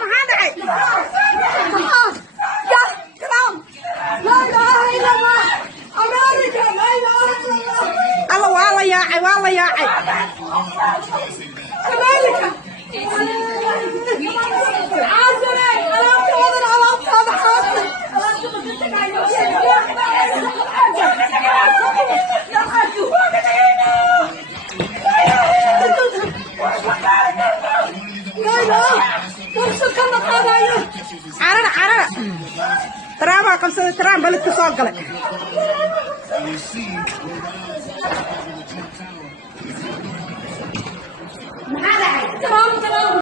maxaa dhacay alla waa la yaacay carara taraabaa qabsaday taraan baledka soo galay maxaa dhacay